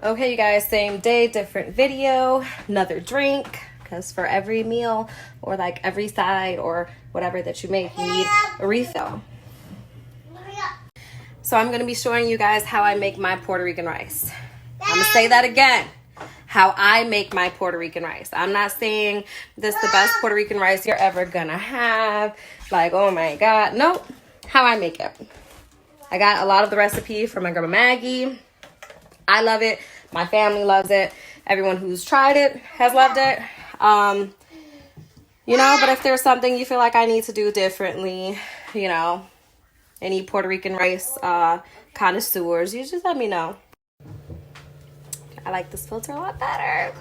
Okay, you guys, same day, different video, another drink, because for every meal or like every side or whatever that you make, you need a refill. So I'm going to be showing you guys how I make my Puerto Rican rice. I'm going to say that again. How I make my Puerto Rican rice. I'm not saying this is the best Puerto Rican rice you're ever going to have. Like, oh my God. Nope. How I make it. I got a lot of the recipe from my grandma Maggie. I love it. My family loves it. Everyone who's tried it has loved it. You know, but if there's something you feel like I need to do differently, you know, any Puerto Rican rice connoisseurs, you just let me know. I like this filter a lot better.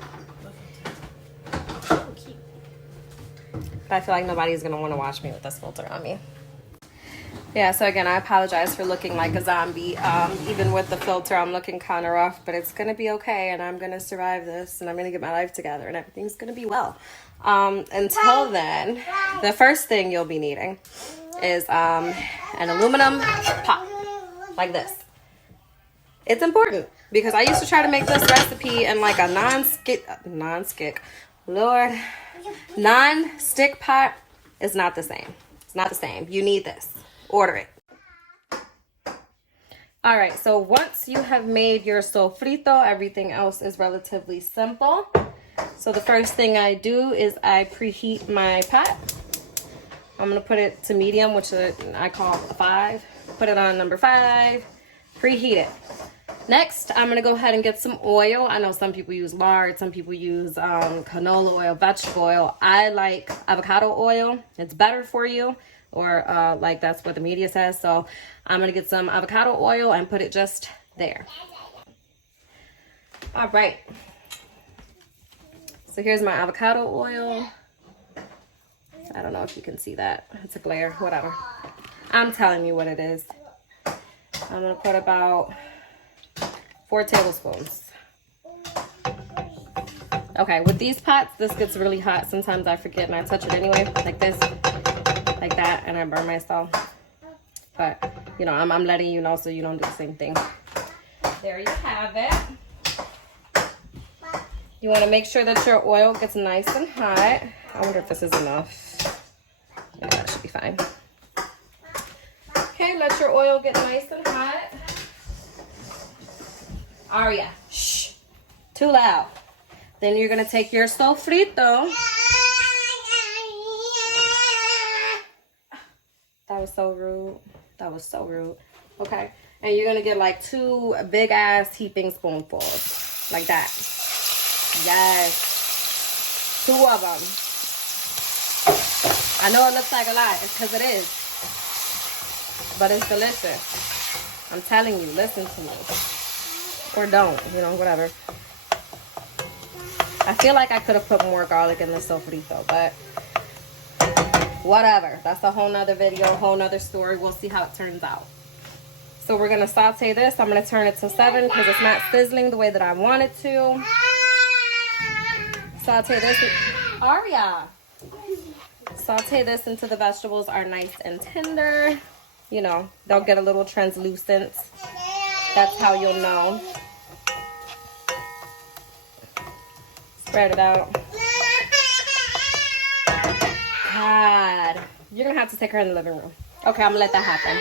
But I feel like nobody's going to want to watch me with this filter on me. Yeah, so again, I apologize for looking like a zombie. Even with the filter, I'm looking kind of rough, but it's going to be okay, and I'm going to survive this, and I'm going to get my life together, and everything's going to be well. Until then, the first thing you'll be needing is an aluminum pot, like this. It's important, because I used to try to make this recipe in like a non-stick pot. It's not the same. It's not the same. You need this. Order it. All right, so once you have made your sofrito, everything else is relatively simple. So the first thing I do is I preheat my pot. I'm going to put it to medium, which I call 5. Put it on number 5. Preheat it. Next, I'm going to go ahead and get some oil. I know some people use lard. Some people use canola oil, vegetable oil. I like avocado oil. It's better for you. Or like that's what the media says. So I'm going to get some avocado oil and put it just there. All right. So here's my avocado oil. I don't know if you can see that. It's a glare, whatever. I'm telling you what it is. I'm going to put about 4 tablespoons. Okay, with these pots, this gets really hot. Sometimes I forget and I touch it anyway, like this. Like that, and I burn myself. But you know, I'm letting you know so you don't do the same thing. There you have it. You want to make sure that your oil gets nice and hot. I wonder if this is enough. Yeah, that should be fine. Okay, let your oil get nice and hot. Aria, shh, too loud. Then you're gonna take your sofrito. That was so rude. That was so rude. Okay. And you're going to get like 2 big ass heaping spoonfuls. Like that. Yes. 2 of them. I know it looks like a lot. It's because it is. But it's delicious. I'm telling you. Listen to me. Or don't. You know, whatever. I feel like I could have put more garlic in the sofrito. But whatever. That's a whole nother video, a whole nother story. We'll see how it turns out. So we're going to saute this. I'm going to turn it to 7 because it's not sizzling the way that I want it to. Saute this. Aria. Saute this until the vegetables are nice and tender. You know, they'll get a little translucent. That's how you'll know. Spread it out. God, you're gonna have to take her in the living room. Okay, I'm gonna let that happen.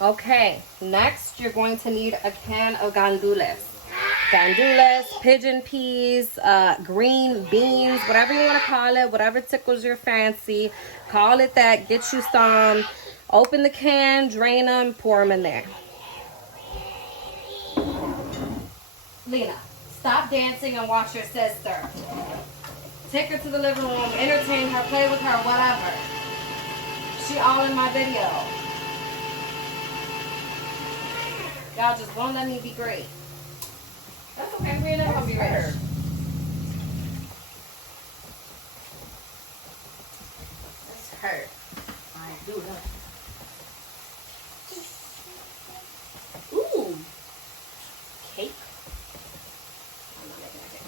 Okay, next you're going to need a can of gandules. Gandules, pigeon peas, green beans, whatever you want to call it, whatever tickles your fancy. Call it that. Get you some. Open the can, drain them, pour them in there. Lena, stop dancing and watch your sister. Take her to the living room, entertain her, play with her, whatever. She all in my video. Y'all just won't let me be great. That's okay, we're not gonna be rich. That's her. I do that. Ooh. Cake. I'm not making a cake.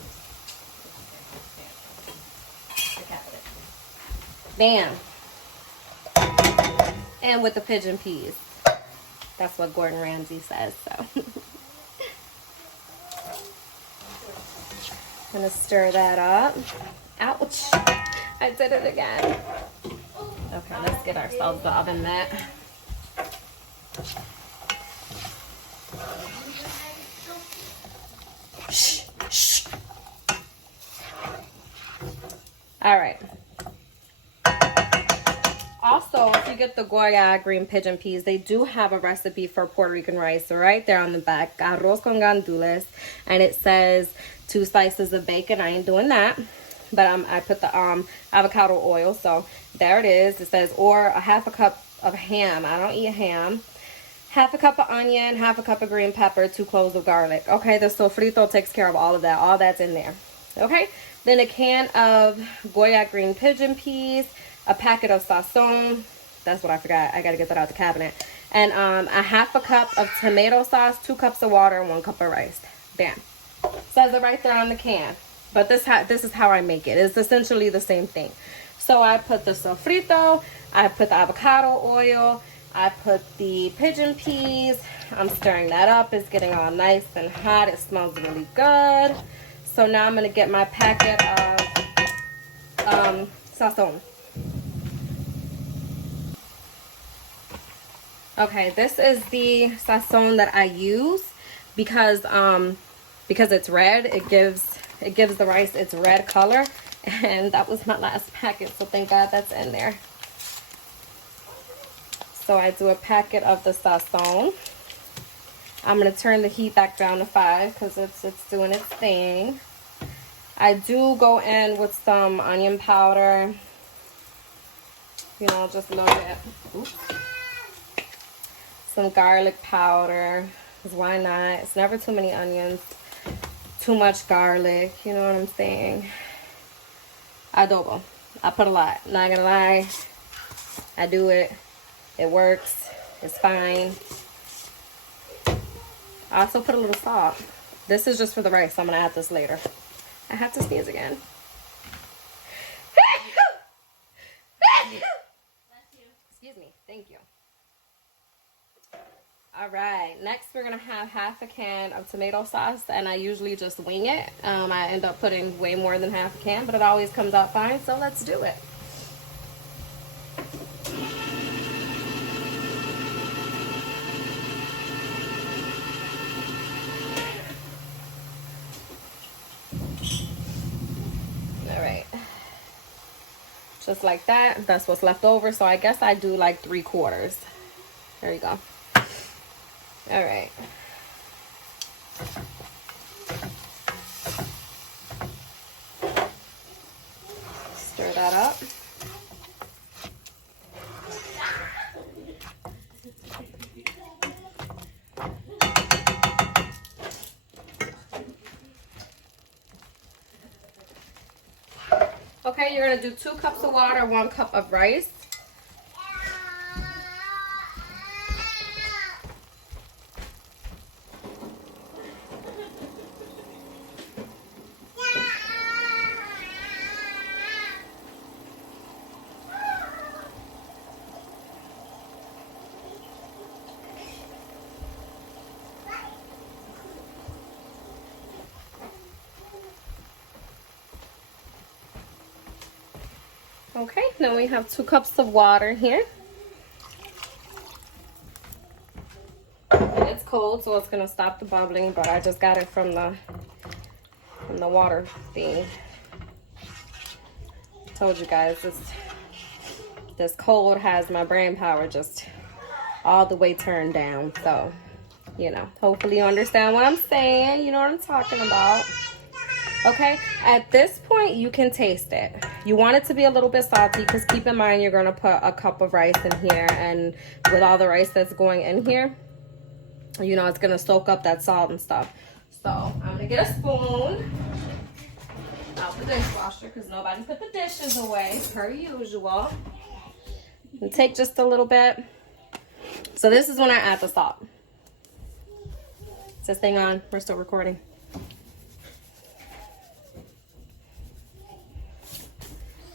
Bam. And with the pigeon peas. That's what Gordon Ramsay says, so. I'm gonna stir that up. Ouch, I did it again. Okay, let's get ourselves the oven mitt. Shh, shh. All right. Also, if you get the Goya green pigeon peas, they do have a recipe for Puerto Rican rice right there on the back. Arroz con gandules. And it says 2 slices of bacon. I ain't doing that. But I put the avocado oil. So there it is. It says, or a half a cup of ham. I don't eat ham. Half a cup of onion, half a cup of green pepper, 2 cloves of garlic. Okay, the sofrito takes care of all of that. All that's in there. Okay, then a can of Goya green pigeon peas, a packet of sazon. That's what I forgot. I got to get that out the cabinet. And a half a cup of tomato sauce, 2 cups of water, and 1 cup of rice. Bam. Says it right there on the can. But this is how I make it. It's essentially the same thing. So I put the sofrito, I put the avocado oil, I put the pigeon peas. I'm stirring that up. It's getting all nice and hot. It smells really good. So now I'm going to get my packet of sazon. Okay, this is the sazon that I use because it's red. It gives the rice its red color, and that was my last packet, so thank God that's in there. So I do a packet of the sazon. I'm going to turn the heat back down to 5 because it's doing its thing. I do go in with some onion powder. You know, just a little bit. Oops. Some garlic powder. Because why not? It's never too many onions. Too much garlic. You know what I'm saying? Adobo. I put a lot. Not going to lie. I do it. It works. It's fine. I also put a little salt. This is just for the rice. So I'm going to add this later. I have to sneeze again. Excuse me. Thank you. All right. Next, we're going to have half a can of tomato sauce. And I usually just wing it. I end up putting way more than half a can. But it always comes out fine. So let's do it. Just like that. That's what's left over. So I guess I do like 3/4. There you go. All right. Stir that up. Okay, you're going to do 2 cups of water, 1 cup of rice. Okay, then we have 2 cups of water here. And it's cold, so it's gonna stop the bubbling, but I just got it from the water thing. Told you guys this cold has my brain power just all the way turned down. So, you know, hopefully you understand what I'm saying. You know what I'm talking about. Okay, at this point, you can taste it. You want it to be a little bit salty because keep in mind you're going to put a cup of rice in here. And with all the rice that's going in here, you know, it's going to soak up that salt and stuff. So I'm going to get a spoon out the dishwasher because nobody put the dishes away per usual. And take just a little bit. So this is when I add the salt. Is this thing on? We're still recording.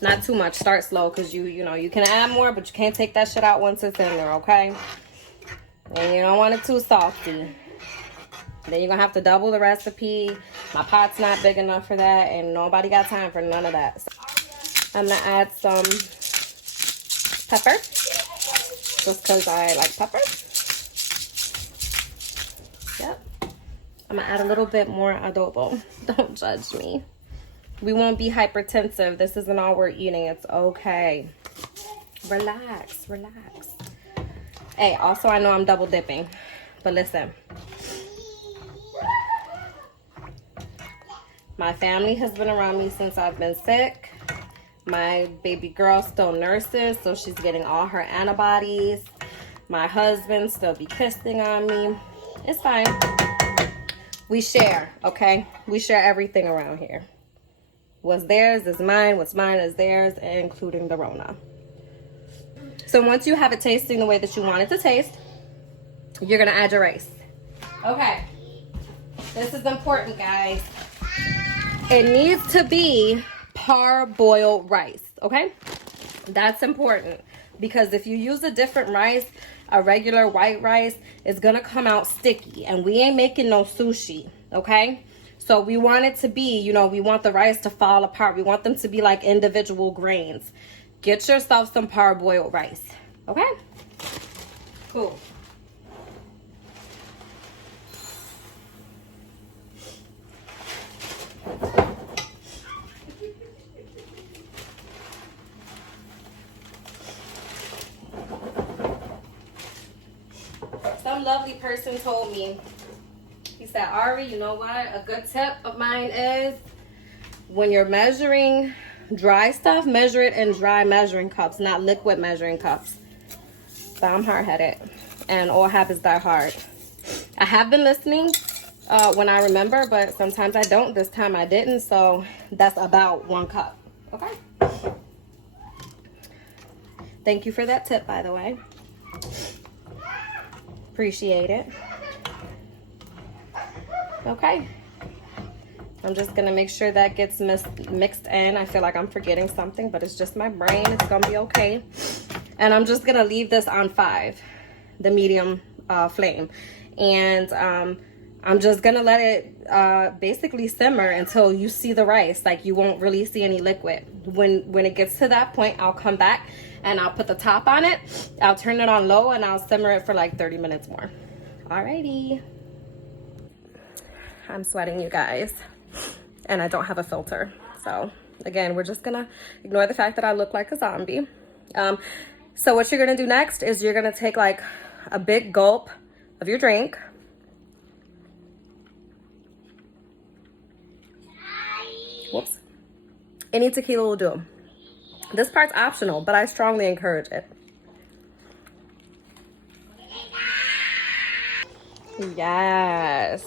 Not too much. Start slow because you know you can add more, but you can't take that shit out once it's in there, okay? And you don't want it too salty. Then you're gonna have to double the recipe. My pot's not big enough for that, and nobody got time for none of that. So I'm gonna add some pepper, just because I like pepper. Yep. I'm gonna add a little bit more adobo. Don't judge me. We won't be hypertensive. This isn't all we're eating. It's okay. Relax, relax. Hey, also I know I'm double dipping, but listen. My family has been around me since I've been sick. My baby girl still nurses, so she's getting all her antibodies. My husband still be kissing on me. It's fine. We share, okay? We share everything around here. What's theirs is mine, what's mine is theirs, including the Rona. So once you have it tasting the way that you want it to taste, you're gonna add your rice. Okay, this is important, guys. It needs to be parboiled rice, okay? That's important because if you use a different rice, a regular white rice, it's gonna come out sticky, and we ain't making no sushi, okay? So we want it to be, you know, we want the rice to fall apart. We want them to be like individual grains. Get yourself some parboiled rice, okay? Cool. Some lovely person told me, he said, Ari, you know what? A good tip of mine is when you're measuring dry stuff, measure it in dry measuring cups, not liquid measuring cups. So I'm hard-headed, and all habits die hard. I have been listening when I remember, but sometimes I don't. This time I didn't, so that's about 1 cup, okay? Thank you for that tip, by the way. Appreciate it. Okay. I'm just gonna make sure that gets mixed in. I feel like I'm forgetting something, but it's just my brain. It's gonna be okay. And I'm just gonna leave this on 5, the medium flame. And I'm just gonna let it basically simmer until you see the rice. Like, you won't really see any liquid. When it gets to that point, I'll come back and I'll put the top on it. I'll turn it on low and I'll simmer it for like 30 minutes more. Alrighty. I'm sweating, you guys. And I don't have a filter. So again, we're just gonna ignore the fact that I look like a zombie. So what you're gonna do next is you're gonna take like a big gulp of your drink. Whoops. Any tequila will do. This part's optional, but I strongly encourage it. Yes.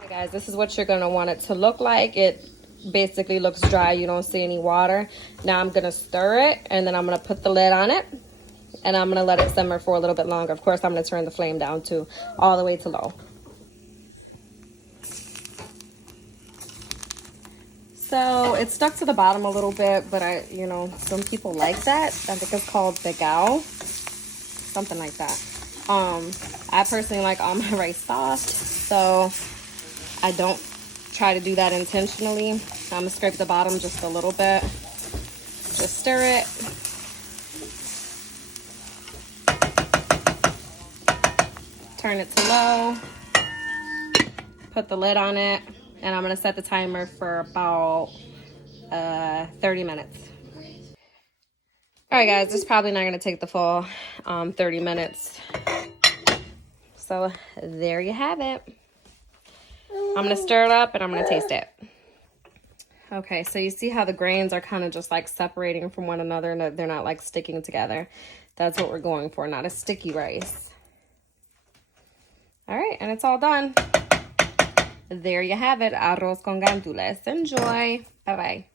Hey guys, this is what you're gonna want it to look like. It basically looks dry. You don't see any water. Now I'm gonna stir it, and then I'm gonna put the lid on it, and I'm gonna let it simmer for a little bit longer. Of course, I'm gonna turn the flame down to all the way to low. So it's stuck to the bottom a little bit, but you know, some people like that. I think it's called begao, something like that. I personally like all my rice soft, so I don't try to do that intentionally. I'm gonna scrape the bottom just a little bit. Just stir it. Turn it to low. Put the lid on it. And I'm gonna set the timer for about 30 minutes. All right, guys, this is probably not gonna take the full 30 minutes. So there you have it. I'm gonna stir it up and I'm gonna taste it. Okay, so you see how the grains are kind of just like separating from one another and they're not like sticking together. That's what we're going for, not a sticky rice. All right, and it's all done. There you have it, arroz con gandules. Enjoy. Bye-bye.